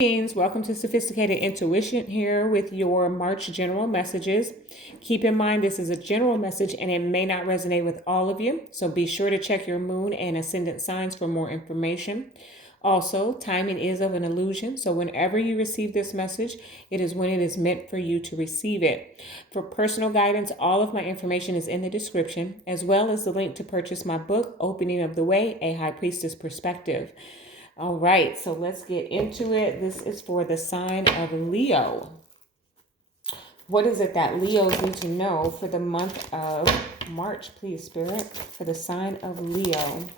Welcome to Sophisticated Intuition here with your March general messages. Keep in mind this is a general message and it may not resonate with all of you, so be sure to check your moon and ascendant signs for more information. Also, timing is of an illusion, so whenever you receive this message, it is when it is meant for you to receive it. For personal guidance, all of my information is in the description, as well as the link to purchase my book, Opening of the Way, A High Priestess Perspective. All right, so let's get into it. This is for the sign of Leo. What is it that Leos need to know for the month of March, please, Spirit, for the sign of Leo?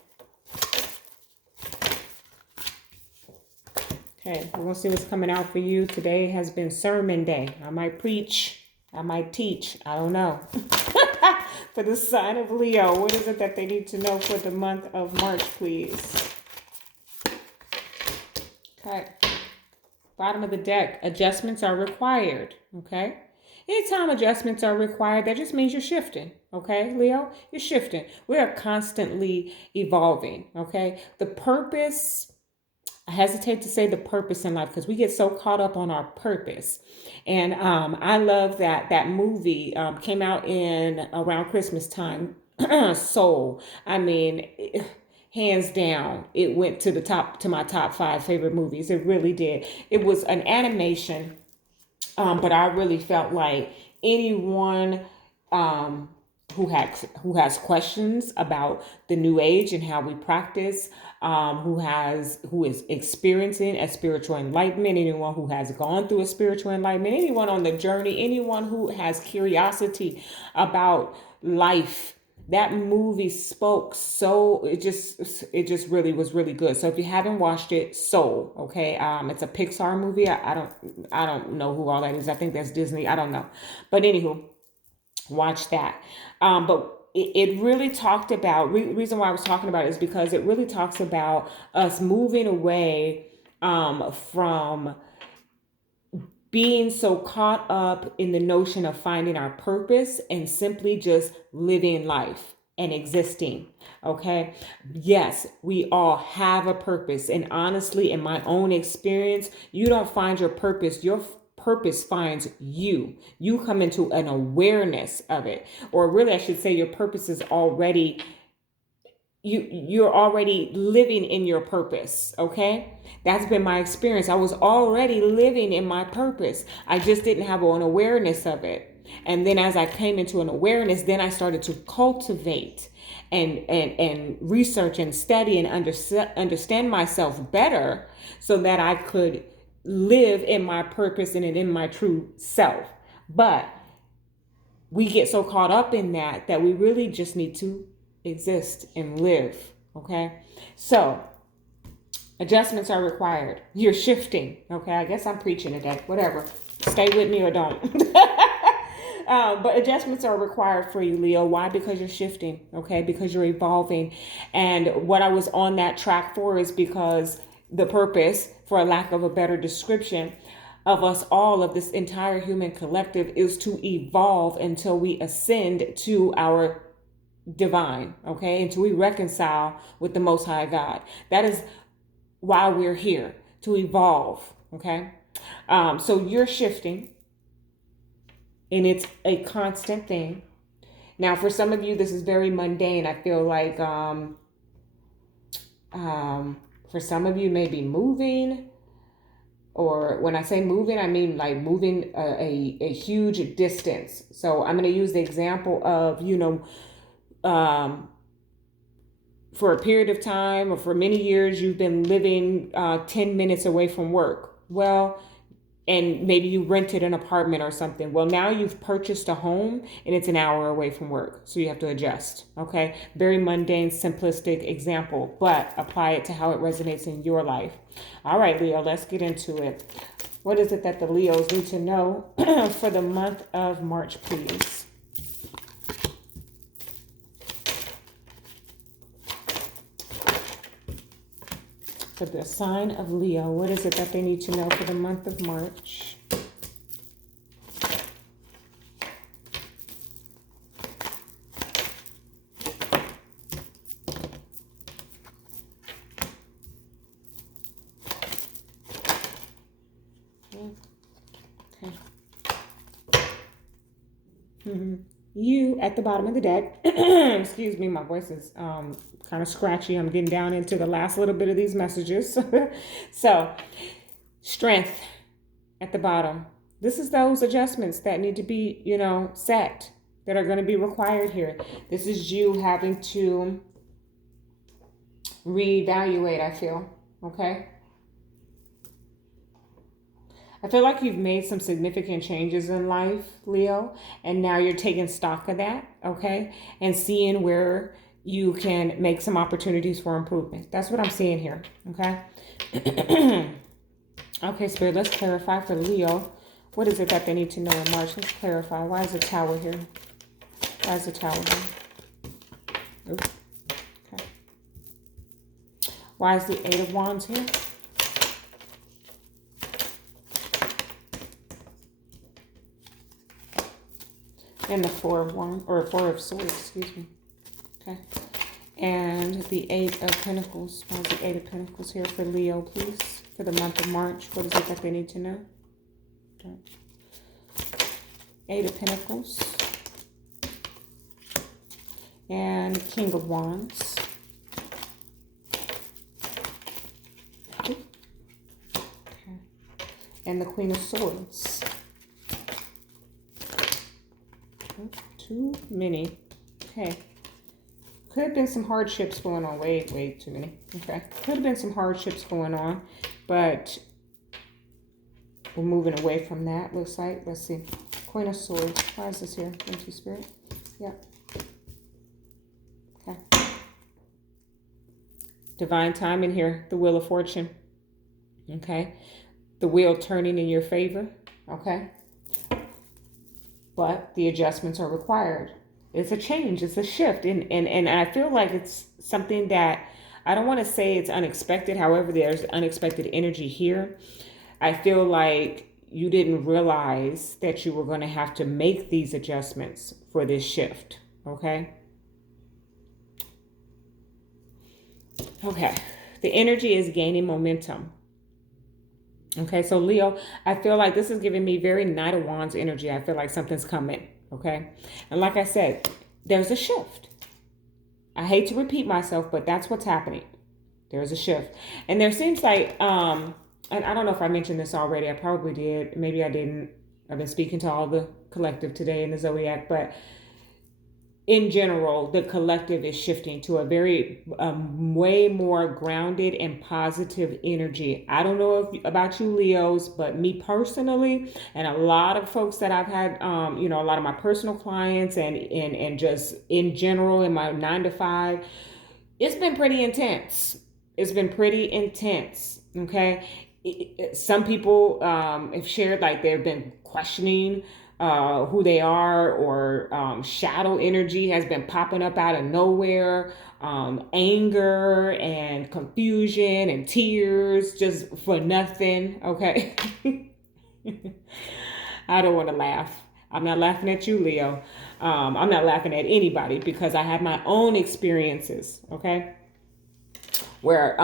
Okay, we're going to see what's coming out for you. Today has been sermon day. I might preach, I might teach, I don't know. For the sign of Leo, what is it that they need to know for the month of March, please? Okay, bottom of the deck, adjustments are required, okay? Anytime adjustments are required, that just means you're shifting, okay, Leo? You're shifting. We are constantly evolving, okay? The purpose, I hesitate to say the purpose in life because we get so caught up on our purpose. And I love that movie came out in around Christmas time, Soul. I mean... hands down, it went to the top, to my top 5 favorite movies. It really did. It was an animation, but I really felt like anyone who has questions about the new age and how we practice, who is experiencing a spiritual enlightenment, anyone who has gone through a spiritual enlightenment, anyone on the journey, anyone who has curiosity about life. That movie spoke so, it just really was really good. So if you haven't watched it, Soul, okay? It's a Pixar movie. I don't know who all that is. I think that's Disney. I don't know. But anywho, watch that. But it really talked about, reason why I was talking about it is because it really talks about us moving away from being so caught up in the notion of finding our purpose and simply just living life and existing. Okay. Yes, we all have a purpose. And honestly, in my own experience, you don't find your purpose. Your purpose finds you. You come into an awareness of it. Or really, I should say your purpose is already you're already living in your purpose, okay? That's been my experience. I was already living in my purpose. I just didn't have an awareness of it. And then as I came into an awareness, then I started to cultivate and research and study and understand myself better so that I could live in my purpose and in my true self. But we get so caught up in that we really just need to exist and live. Okay, so adjustments are required. You're shifting. Okay, I guess I'm preaching today. Whatever, stay with me or don't. But adjustments are required for you, Leo. Why? Because you're shifting. Okay, because you're evolving. And what I was on that track for is because the purpose, for a lack of a better description, of us all, of this entire human collective, is to evolve until we ascend to our divine, okay, until we reconcile with the Most High God. That is why we're here, to evolve, okay? So you're shifting, and it's a constant thing. Now, for some of you, this is very mundane. I feel like for some of you, maybe moving, or when I say moving, I mean like moving a huge distance. So I'm going to use the example of, for a period of time or for many years, you've been living 10 minutes away from work. Well, and maybe you rented an apartment or something. Well, now you've purchased a home and it's an hour away from work. So you have to adjust. Okay. Very mundane, simplistic example, but apply it to how it resonates in your life. All right, Leo, let's get into it. What is it that the Leos need to know for the month of March, please? For the sign of Leo, what is it that they need to know for the month of March? Okay. You at the bottom of the deck. Excuse me, my voice is kind of scratchy. I'm getting down into the last little bit of these messages. So, strength at the bottom. This is those adjustments that need to be, set, that are going to be required here. This is you having to reevaluate, I feel. Okay? I feel like you've made some significant changes in life, Leo, and now you're taking stock of that, okay? And seeing where you can make some opportunities for improvement. That's what I'm seeing here, okay? Okay, Spirit, let's clarify for Leo. What is it that they need to know in March? Let's clarify. Why is the Tower here? Why is the Tower here? Oops. Okay. Why is the Eight of Wands here? And the Four of Swords, excuse me. Okay. And the Eight of Pentacles. Why is the Eight of Pentacles here for Leo, please? For the month of March. What is it that they need to know? Okay. Eight of Pentacles. And King of Wands. Okay. And the Queen of Swords. Too many. Okay. Could have been some hardships going on. Way too many. Okay. Could have been some hardships going on, but we're moving away from that, looks like. Let's see. Queen of Swords. Why is this here? Thank you, Spirit. Yeah. Okay. Divine timing here. The Wheel of Fortune. Okay. The wheel turning in your favor. Okay. But the adjustments are required. It's a change. It's a shift. And I feel like it's something that, I don't want to say it's unexpected. However, there's unexpected energy here. I feel like you didn't realize that you were going to have to make these adjustments for this shift. Okay? Okay. The energy is gaining momentum. Okay, so Leo, I feel like this is giving me very Knight of Wands energy. I feel like something's coming, okay? And like I said, there's a shift. I hate to repeat myself, but that's what's happening. There's a shift. And there seems like, and I don't know if I mentioned this already. I probably did. Maybe I didn't. I've been speaking to all the collective today in the Zodiac, but in general, the collective is shifting to a very way more grounded and positive energy. I don't know about you Leos, but me personally, and a lot of folks that I've had, a lot of my personal clients and just in general in my 9 to 5, it's been pretty intense. It's been pretty intense. Okay. Some people have shared like they've been questioning who they are, or shadow energy has been popping up out of nowhere, anger and confusion and tears just for nothing, okay? I don't want to laugh. I'm not laughing at you, Leo. I'm not laughing at anybody because I have my own experiences, okay? Where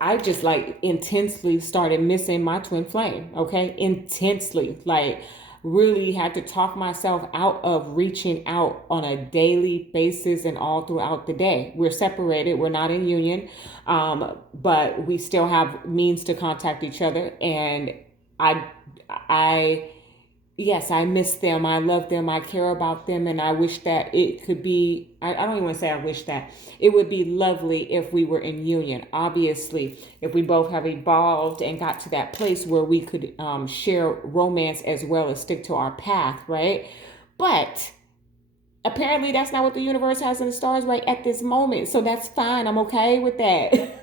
I just like intensely started missing my twin flame, okay? Intensely, like really had to talk myself out of reaching out on a daily basis and all throughout the day. We're separated. We're not in union, but we still have means to contact each other. And yes, I miss them. I love them. I care about them. And I wish that it could be, I don't even want to say I wish that. It would be lovely if we were in union. Obviously, if we both have evolved and got to that place where we could share romance as well as stick to our path, right? But apparently that's not what the universe has in the stars right at this moment. So that's fine. I'm okay with that.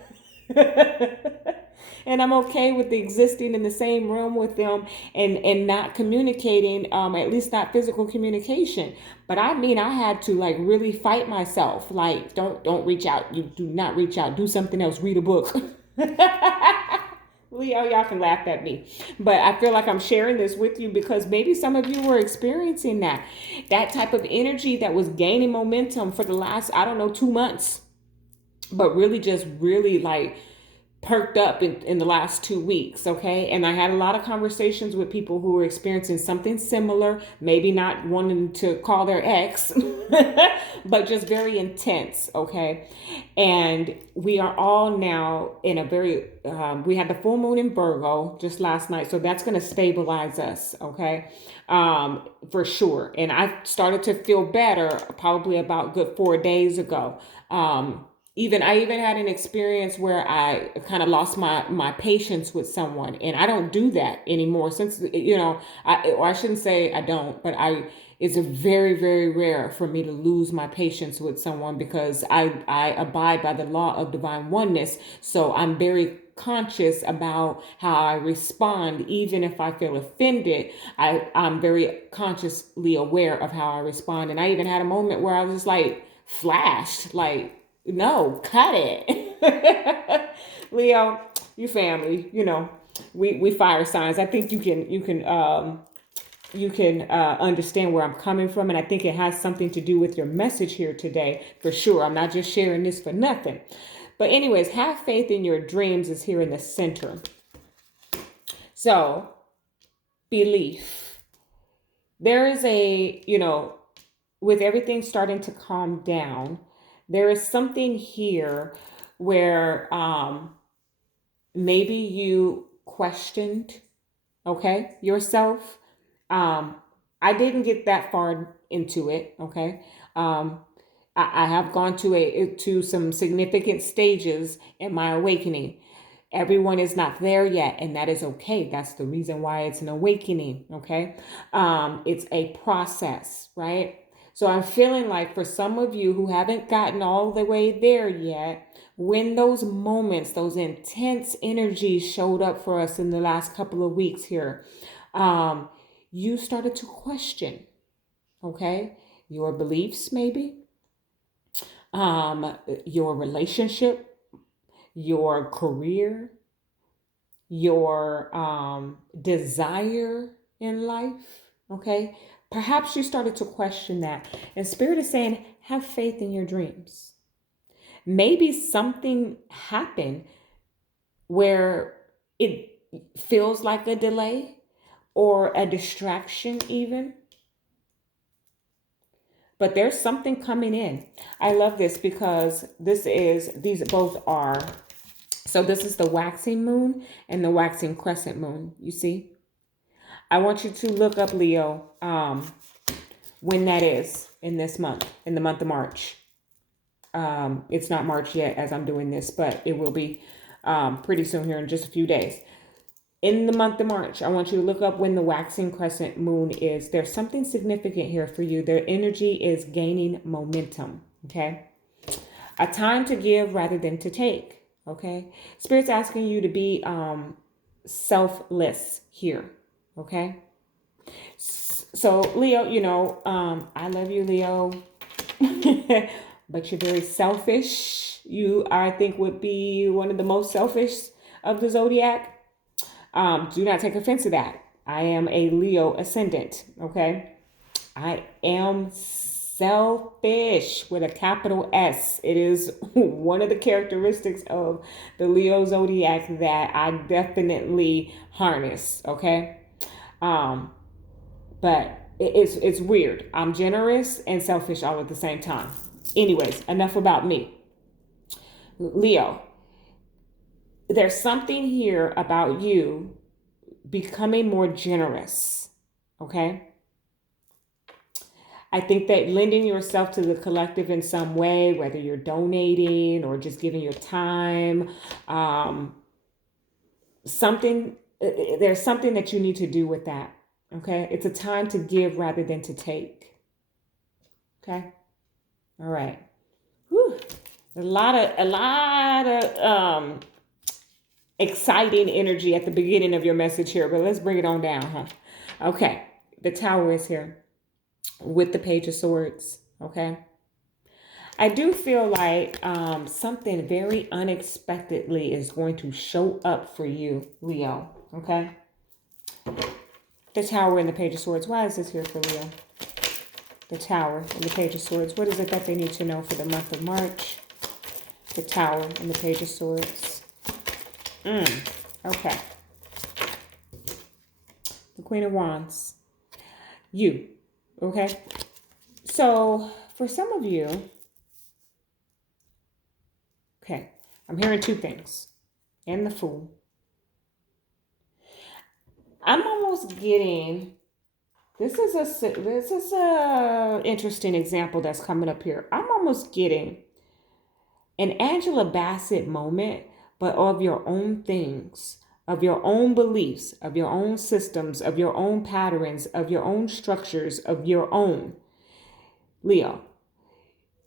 And I'm okay with the existing in the same room with them and not communicating, at least not physical communication. But I mean, I had to like really fight myself. Like, don't reach out. You do not reach out. Do something else. Read a book. Leo, y'all can laugh at me. But I feel like I'm sharing this with you because maybe some of you were experiencing that type of energy that was gaining momentum for the last, 2 months. But really just really like perked up in the last 2 weeks, okay? And I had a lot of conversations with people who were experiencing something similar, maybe not wanting to call their ex, but just very intense, okay? And we are all now in a very, we had the full moon in Virgo just last night, so that's going to stabilize us, okay? For sure. And I started to feel better probably about good 4 days ago. I even had an experience where I kind of lost my patience with someone, and I don't do that anymore since, I shouldn't say I don't, but it's a very, very rare for me to lose my patience with someone because I abide by the law of divine oneness. So I'm very conscious about how I respond. Even if I feel offended, I'm very consciously aware of how I respond. And I even had a moment where I was just like flashed, like, no, cut it. Leo, you family, we fire signs. I think you can understand where I'm coming from, and I think it has something to do with your message here today, for sure. I'm not just sharing this for nothing. But anyways, have faith in your dreams is here in the center. So, belief. There is with everything starting to calm down, there is something here where maybe you questioned, okay, yourself. I didn't get that far into it, okay. I have gone to some significant stages in my awakening. Everyone is not there yet, and that is okay. That's the reason why it's an awakening, okay? It's a process, right? So I'm feeling like for some of you who haven't gotten all the way there yet, when those moments, those intense energies showed up for us in the last couple of weeks here, you started to question, okay? Your beliefs, maybe, your relationship, your career, your desire in life, okay? Perhaps you started to question that. And Spirit is saying, have faith in your dreams. Maybe something happened where it feels like a delay or a distraction even. But there's something coming in. I love this because these both are, so this is the waxing moon and the waxing crescent moon, you see? I want you to look up, Leo, when that is in this month, in the month of March. It's not March yet as I'm doing this, but it will be pretty soon here in just a few days. In the month of March, I want you to look up when the waxing crescent moon is. There's something significant here for you. Their energy is gaining momentum, okay? A time to give rather than to take, okay? Spirit's asking you to be selfless here, okay? So, Leo, I love you, Leo, but you're very selfish. You, I think, would be one of the most selfish of the zodiac. Do not take offense to that. I am a Leo ascendant, okay? I am selfish with a capital S. It is one of the characteristics of the Leo zodiac that I definitely harness, okay? But it's weird. I'm generous and selfish all at the same time. Anyways, enough about me. Leo, there's something here about you becoming more generous, okay? I think that lending yourself to the collective in some way, whether you're donating or just giving your time, there's something that you need to do with that, okay? It's a time to give rather than to take, okay? All right. Whew. A lot of exciting energy at the beginning of your message here, but let's bring it on down, huh? Okay. The Tower is here with the Page of Swords, okay? I do feel like something very unexpectedly is going to show up for you, Leo, okay? The Tower and the Page of Swords. Why is this here for Leo? The Tower and the Page of Swords. What is it that they need to know for the month of March? The Tower and the Page of Swords. Okay. The Queen of Wands. You. Okay. So for some of you, okay, I'm hearing two things. And the Fool. I'm almost getting, this is a interesting example that's coming up here. I'm almost getting an Angela Bassett moment, but of your own things, of your own beliefs, of your own systems, of your own patterns, of your own structures, of your own. Leo,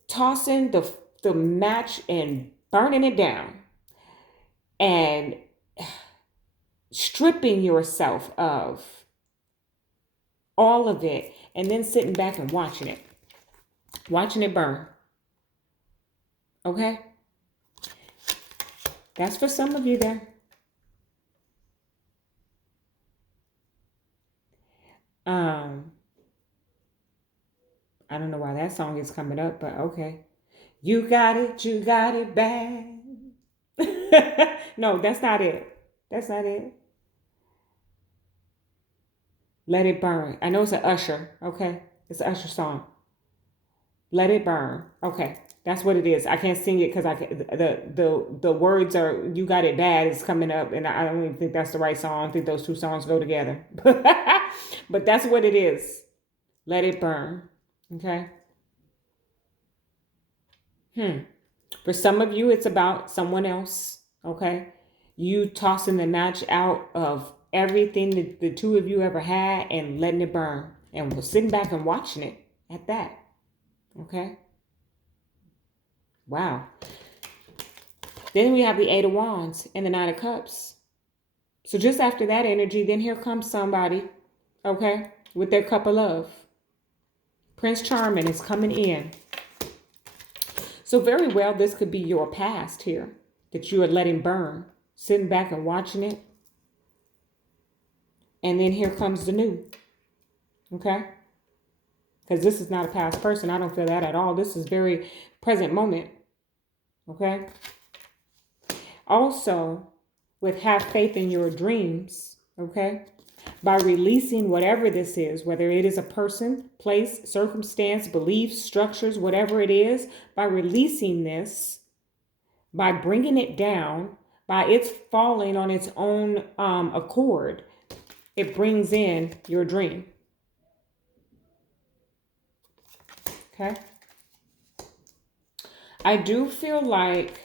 tossing the match and burning it down and stripping yourself of all of it and then sitting back and watching it burn. Okay? That's for some of you there. I don't know why that song is coming up, but okay. You got it bad. No, that's not it. That's not it. Let It Burn. I know it's an Usher, okay? It's an Usher song. Let It Burn. Okay, that's what it is. I can't sing it because the words are "You Got It Bad" is coming up, and I don't even think that's the right song. I think those two songs go together. But that's what it is. Let it burn. Okay. For some of you, it's about someone else. Okay. You tossing the match out of everything that the two of you ever had and letting it burn. And we're sitting back and watching it at that. Okay. Wow. Then we have the Eight of Wands and the Nine of Cups. So just after that energy, then here comes somebody, okay, with their cup of love. Prince Charming is coming in. So very well, this could be your past here that you are letting burn, sitting back and watching it. And then here comes the new, okay? Because this is not a past person. I don't feel that at all. This is very present moment, okay? Also, with have faith in your dreams, okay? By releasing whatever this is, whether it is a person, place, circumstance, beliefs, structures, whatever it is, by releasing this, by bringing it down, by its falling on its own accord, it brings in your dream. Okay? I do feel like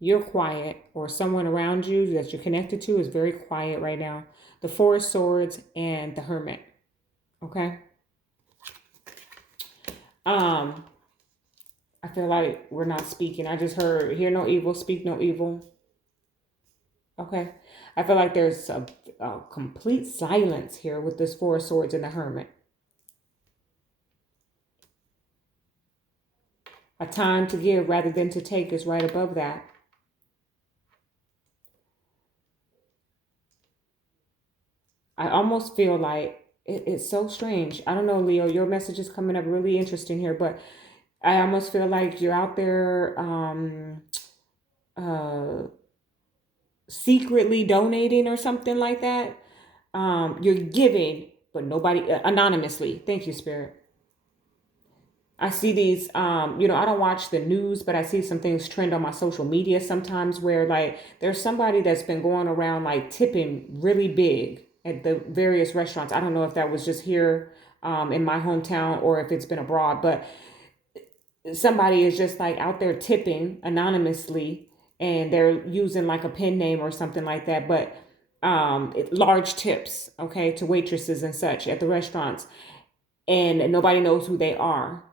you're quiet, or someone around you that you're connected to is very quiet right now. The Four of Swords and the Hermit. Okay? I feel like we're not speaking. I just heard, hear no evil, speak no evil. Okay? I feel like there's a complete silence here with this Four of Swords and the Hermit. A time to give rather than to take is right above that. I almost feel like it's so strange. I don't know, Leo, your message is coming up really interesting here, but I almost feel like you're out there secretly donating or something like that. You're giving, but nobody, anonymously. Thank you, Spirit. I see these, I don't watch the news, but I see some things trend on my social media sometimes where like there's somebody that's been going around like tipping really big at the various restaurants. I don't know if that was just here in my hometown or if it's been abroad, but somebody is just like out there tipping anonymously and they're using like a pen name or something like that, but large tips, okay, to waitresses and such at the restaurants, and nobody knows who they are.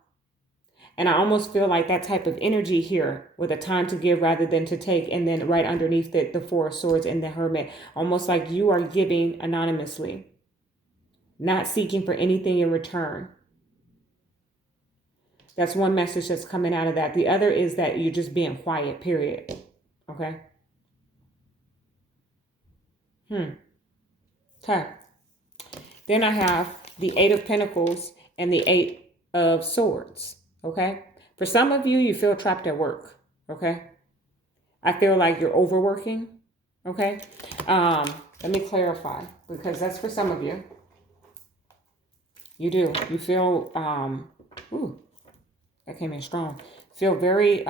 And I almost feel like that type of energy here with a time to give rather than to take. And then right underneath the Four of Swords and the Hermit, almost like you are giving anonymously, not seeking for anything in return. That's one message that's coming out of that. The other is that you're just being quiet, period. Okay? Okay. Then I have the Eight of Pentacles and the Eight of Swords. Okay. For some of you, you feel trapped at work. Okay. I feel like you're overworking. Okay. Let me clarify, because that's for some of you. You do. You feel, ooh, that came in strong. Feel very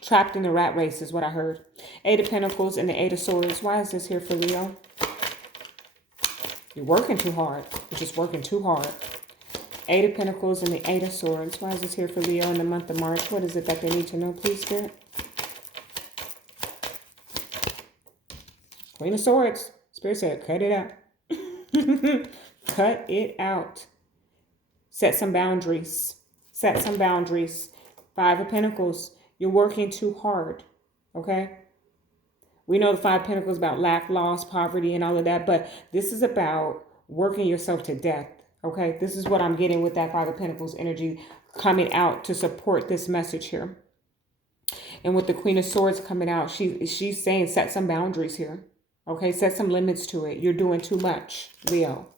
trapped in the rat race is what I heard. Eight of Pentacles and the Eight of Swords. Why is this here for Leo? You're working too hard. You're just working too hard. Eight of Pentacles and the Eight of Swords. Why is this here for Leo in the month of March? What is it that they need to know, please, Spirit? Queen of Swords. Spirit said, cut it out. Cut it out. Set some boundaries. Set some boundaries. Five of Pentacles. You're working too hard. Okay? We know the Five of Pentacles about lack, loss, poverty, and all of that. But this is about working yourself to death. Okay? This is what I'm getting with that Five of Pentacles energy coming out to support this message here. And with the Queen of Swords coming out, she's saying set some boundaries here. Okay? Set some limits to it. You're doing too much, Leo.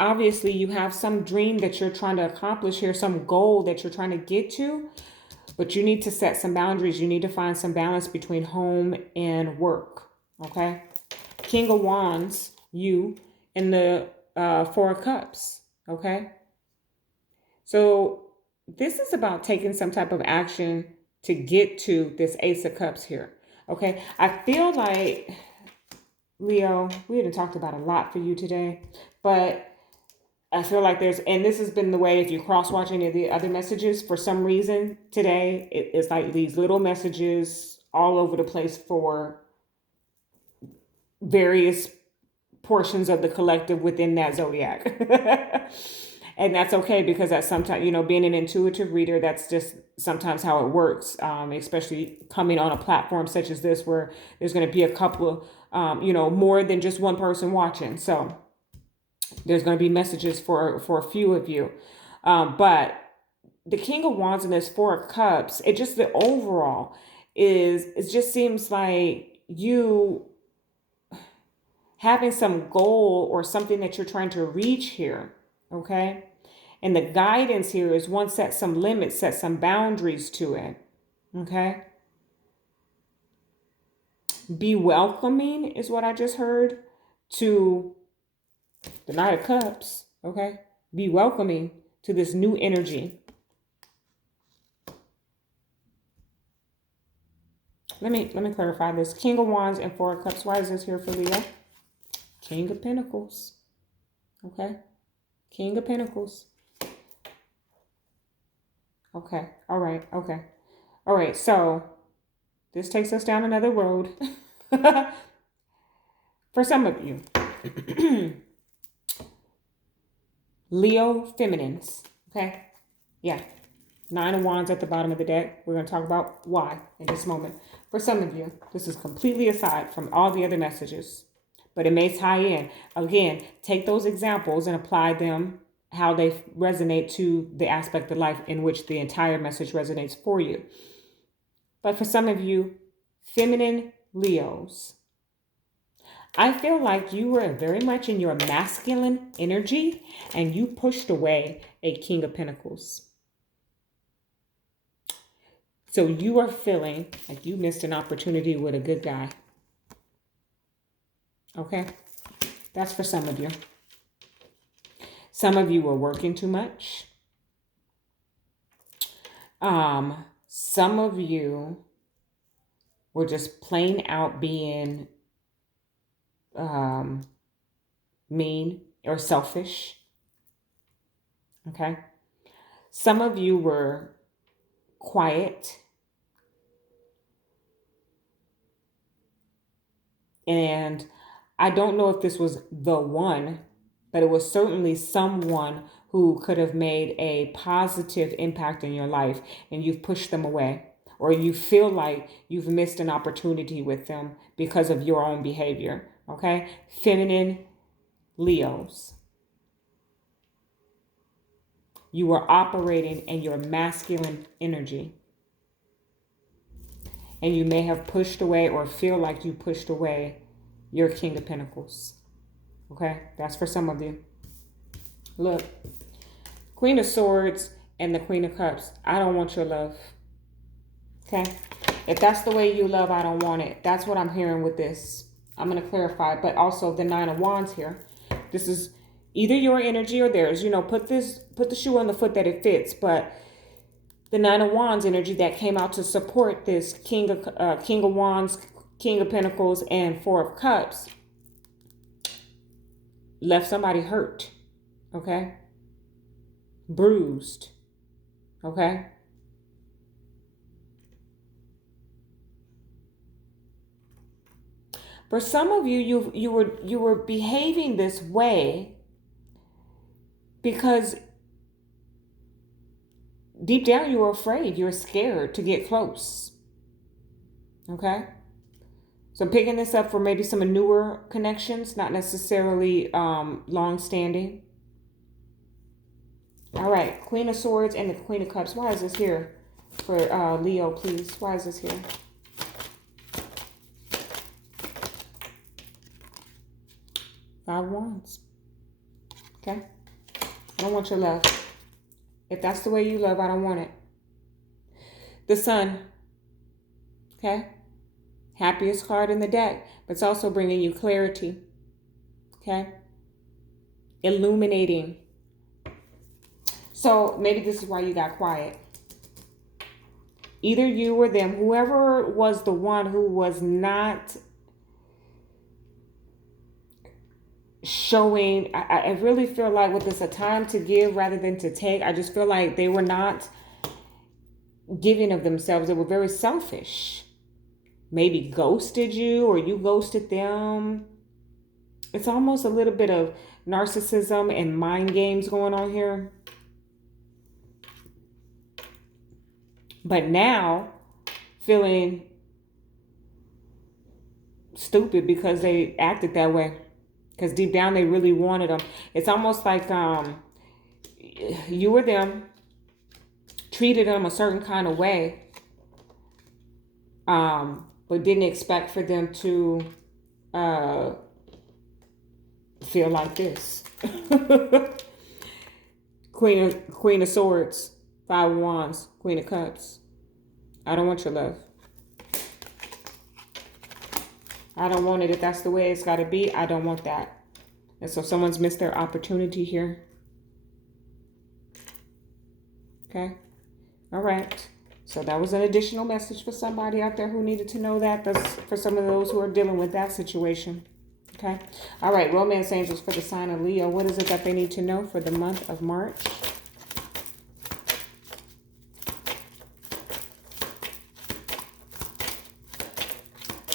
Obviously, you have some dream that you're trying to accomplish here, some goal that you're trying to get to, but you need to set some boundaries. You need to find some balance between home and work, okay? King of Wands, you, and the Four of Cups, okay? So this is about taking some type of action to get to this Ace of Cups here, okay? I feel like, Leo, we haven't talked about a lot for you today, but I feel like and this has been the way, if you cross-watch any of the other messages, for some reason today, it's like these little messages all over the place for various portions of the collective within that zodiac. And that's okay, because that's sometimes, being an intuitive reader, that's just sometimes how it works, especially coming on a platform such as this, where there's going to be a couple of, more than just one person watching. So there's going to be messages for a few of you. But the King of Wands and this Four of Cups, the overall it just seems like you having some goal or something that you're trying to reach here. Okay. And the guidance here is one, set some limits, set some boundaries to it. Okay. Be welcoming is what I just heard to the Knight of Cups, okay? Be welcoming to this new energy. Let me clarify this. King of Wands and Four of Cups. Why is this here for Leo? King of Pentacles. Okay? King of Pentacles. Okay. All right. Okay. All right. So this takes us down another road. For some of you. Leo feminines. Okay? Yeah. Nine of Wands at the bottom of the deck. We're going to talk about why in this moment. For some of you, this is completely aside from all the other messages, but it may tie in. Again, take those examples and apply them how they resonate to the aspect of life in which the entire message resonates for you. But for some of you, feminine Leos, I feel like you were very much in your masculine energy and you pushed away a King of Pentacles. So you are feeling like you missed an opportunity with a good guy. Okay? That's for some of you. Some of you were working too much. Some of you were just plain out being mean or selfish. Okay? Some of you were quiet. And I don't know if this was the one, but it was certainly someone who could have made a positive impact in your life and you've pushed them away, or you feel like you've missed an opportunity with them because of your own behavior. Okay? Feminine Leos. You were operating in your masculine energy. And you may have pushed away or feel like you pushed away your King of Pentacles. Okay? That's for some of you. Look. Queen of Swords and the Queen of Cups. I don't want your love. Okay? If that's the way you love, I don't want it. That's what I'm hearing with this. I'm going to clarify. But also the Nine of Wands here. This is either your energy or theirs. You know, put the shoe on the foot that it fits. But the Nine of Wands energy that came out to support this King of Wands, King of Pentacles, and Four of Cups left somebody hurt. Okay? Bruised. Okay? For some of you, you were behaving this way because deep down you were afraid, you were scared to get close. Okay? So I'm picking this up for maybe some newer connections, not necessarily long-standing. All right, Queen of Swords and the Queen of Cups. Why is this here for Leo, please? Why is this here? Five of Wands. Okay? I don't want your love. If that's the way you love, I don't want it. The Sun. Okay? Happiest card in the deck. But it's also bringing you clarity. Okay? Illuminating. So maybe this is why you got quiet. Either you or them, whoever was the one who was not showing, I really feel like with this a time to give rather than to take. I just feel like they were not giving of themselves. They were very selfish. Maybe ghosted you or you ghosted them. It's almost a little bit of narcissism and mind games going on here. But now feeling stupid because they acted that way. Because deep down they really wanted them. It's almost like you or them treated them a certain kind of way. But didn't expect for them to feel like this. Queen of Swords, Five of Wands, Queen of Cups. I don't want your love. I don't want it. If that's the way it's got to be, I don't want that. And so someone's missed their opportunity here. Okay. All right. So that was an additional message for somebody out there who needed to know that. That's for some of those who are dealing with that situation. Okay. All right. Romance angels for the sign of Leo. What is it that they need to know for the month of March?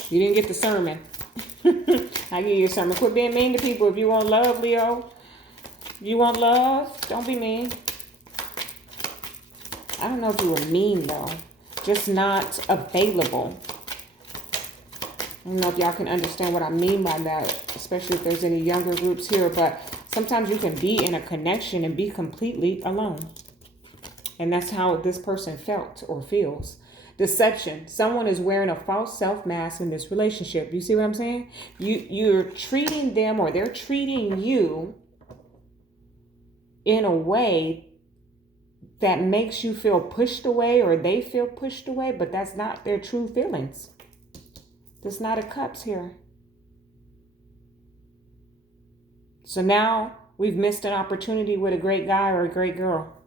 You didn't get the sermon. I give you a sermon. Quit being mean to people. If you want love, Leo. If you want love, don't be mean. I don't know if you were mean, though. Just not available. I don't know if y'all can understand what I mean by that, especially if there's any younger groups here. But sometimes you can be in a connection and be completely alone. And that's how this person felt or feels. Deception. Someone is wearing a false self mask in this relationship. You see what I'm saying? You're treating them or they're treating you in a way that makes you feel pushed away or they feel pushed away, but that's not their true feelings. There's not a cups here. So now we've missed an opportunity with a great guy or a great girl.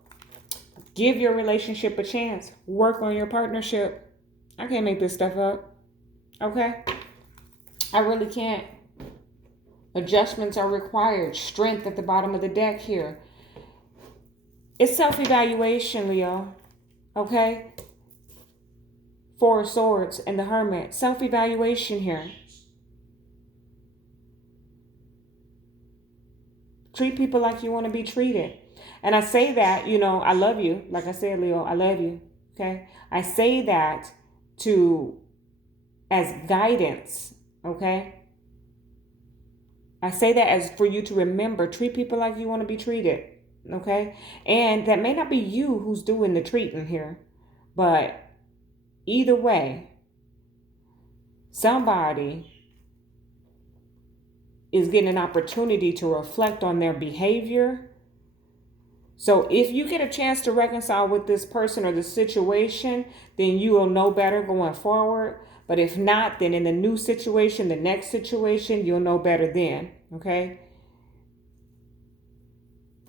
Give your relationship a chance. Work on your partnership. I can't make this stuff up. Okay? I really can't. Adjustments are required. Strength at the bottom of the deck here. It's self-evaluation, Leo. Okay? Four of Swords and the Hermit. Self-evaluation here. Treat people like you want to be treated. And I say that, you know, I love you. Like I said, Leo, I love you. Okay? I say that as guidance. Okay? I say that as for you to remember. Treat people like you want to be treated. Okay? And that may not be you who's doing the treating here. But either way, somebody is getting an opportunity to reflect on their behavior So if you get a chance to reconcile with this person or the situation, then you will know better going forward. But if not, then in the new situation, the next situation, you'll know better then. Okay?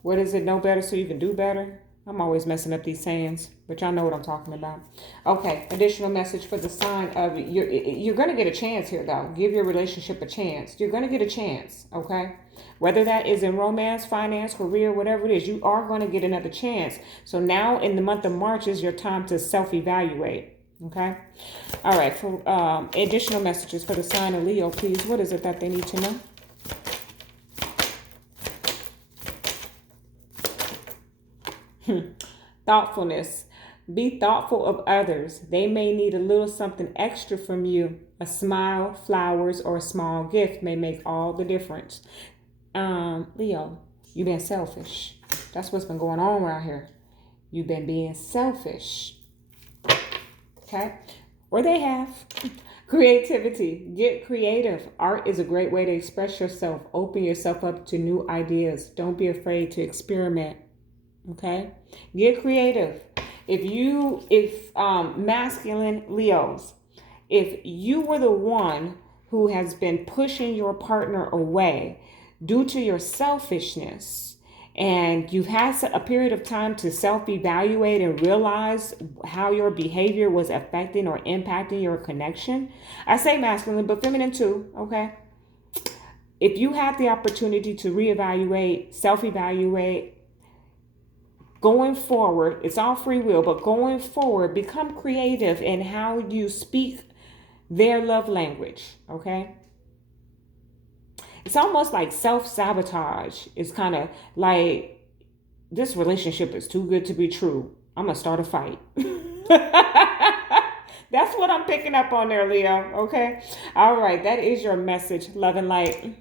What is it? Know better so you can do better? I'm always messing up these sayings, but y'all know what I'm talking about. Okay, additional message for the sign of you're going to get a chance here, though. Give your relationship a chance. You're going to get a chance, okay? Whether that is in romance, finance, career, whatever it is, you are going to get another chance. So now in the month of March is your time to self-evaluate, okay? All right, for additional messages for the sign of Leo, please. What is it that they need to know? Thoughtfulness. Be thoughtful of others. They may need a little something extra from you. A smile, flowers, or a small gift may make all the difference. Leo, you've been selfish. That's what's been going on around here. You've been being selfish. Okay? Or they have. Creativity. Get creative. Art is a great way to express yourself. Open yourself up to new ideas. Don't be afraid to experiment. Okay? Get creative. If masculine Leos, if you were the one who has been pushing your partner away due to your selfishness, and you've had a period of time to self-evaluate and realize how your behavior was affecting or impacting your connection. I say masculine, but feminine too, okay? If you have the opportunity to reevaluate, self-evaluate, going forward, it's all free will, but going forward, become creative in how you speak their love language, okay? It's almost like self-sabotage. It's kind of like, this relationship is too good to be true. I'm going to start a fight. That's what I'm picking up on there, Leo, okay? All right, that is your message. Love and light.